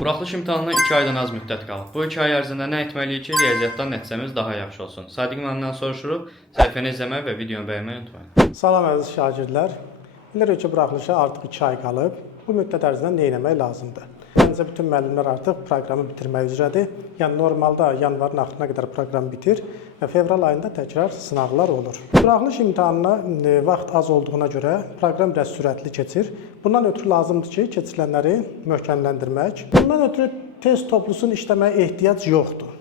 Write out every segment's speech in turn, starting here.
Buraxılış imtahanına 2 aydan az müddət qalıb. Bu 2 ay ərzində nə etməliyik ki, riyaziyyatdan nəticəmiz daha yaxşı olsun? Sadiq müəllimdən soruşuruq. Səhifəni izləməyi və videonu bəyənməyi unutmayın. Salam əziz şagirdlər. Bilirik ki, buraxılışa artıq 2 ay qalıb. Bu müddət ərzində nə etmək lazımdır? Məncə bütün müəllimlər artıq proqramı bitirmək üzrədir. Yəni normalda yanvarın axırına qədər proqram bitir və fevral ayında təkrar sınaqlar olur. Buraxılış imtahanına vaxt az olduğuna görə proqram biraz sürətli keçir. Bundan ötürü lazımdır ki, keçirilənləri möhkəmləndirmək. Bundan ötürü test toplusunun işləməyə ehtiyac yoxdur.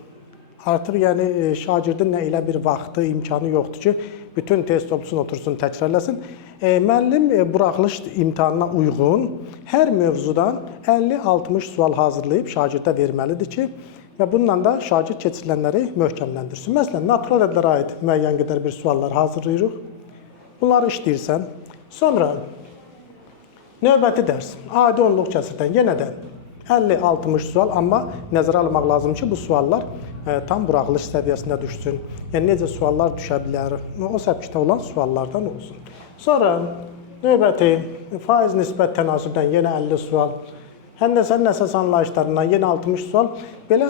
Artıq yəni şagirdin nə elə bir vaxtı, imkanı yoxdur ki, bütün test toplusunu otursun, təkrarlasın. Müəllim buraxılış imtahanına uyğun hər mövzudan 50-60 sual hazırlayıb şagirdə verməlidir ki, və bununla da şagird keçirilənləri möhkəmləndirsin. Məsələn, natural ədlərə aid müəyyən qədər bir suallar hazırlayırıq. Bunları işləyirsən. Sonra növbəti dərs, adi onluq kəsirdən yenə də 50-60 sual, amma nəzərə almaq lazım ki, bu suallar tam buraxılış səviyyəsində düşsün. Yəni necə suallar düşə bilər, o səbkdə olan suallardan olsun. Sonra növbəti faiz nisbət tənasübdən yenə 50 sual, həndəsənin əsas anlayışlarından yenə 60 sual. Belə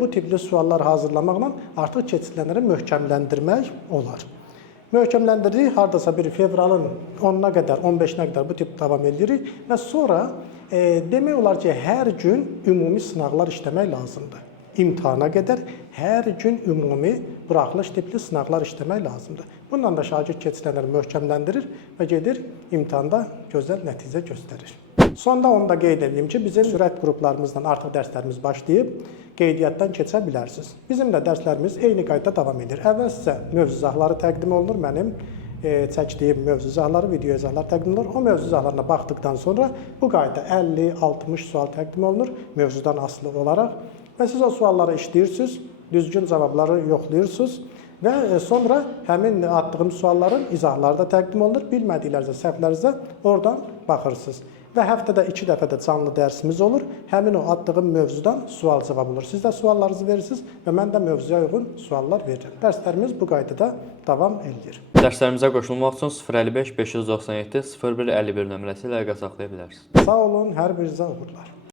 bu tipli suallar hazırlamaqla artıq keçirilənləri möhkəmləndirmək olar. Möhkəmləndiririk, hardasa bir fevralın 10-na qədər, 15-nə qədər bu tip davam edirik və sonra demək olar ki, hər gün ümumi sınaqlar işləmək lazımdır. İmtahana qədər hər gün ümumi buraxılış tipli sınaqlar işləmək lazımdır. Bununla da şagird keçirilənləri möhkəmləndirir və gedir imtahanda gözəl nəticə göstərir. Sonda onu da qeyd edeyim ki, bizim sürət qruplarımızdan artıq dərslərimiz başlayıb, qeydiyyatdan keçə bilərsiniz. Bizim də dərslərimiz eyni qaydada davam edir. Əvvəl sizə mövzu izahları təqdim olunur, mənim çəkdiyim mövzu izahları, video izahları təqdim olunur. O mövzu izahlarına baxdıqdan sonra bu qayda 50-60 sual təqdim olunur mövzudan asılı olaraq. Və siz o sualları işləyirsiniz, düzgün cavabları yoxlayırsınız və sonra həmin atdığım sualların izahları da təqdim olunur. Bilmədiklərinizə, səhvlərinizə oradan baxırsınız. Və həftədə 2 dəfə də canlı dərsimiz olur. Həmin o atdığım mövzudan sual cavab olur. Siz də suallarınızı verirsiniz və mən də mövzuya uyğun suallar verirəm. Dərslərimiz bu qaydada davam edir. Dərslərimizə qoşulmaq üçün 055 597 0151 nömrəsi ilə əlaqə saxlaya bilərsiniz. Sağ olun, hər birinizə uğurlar.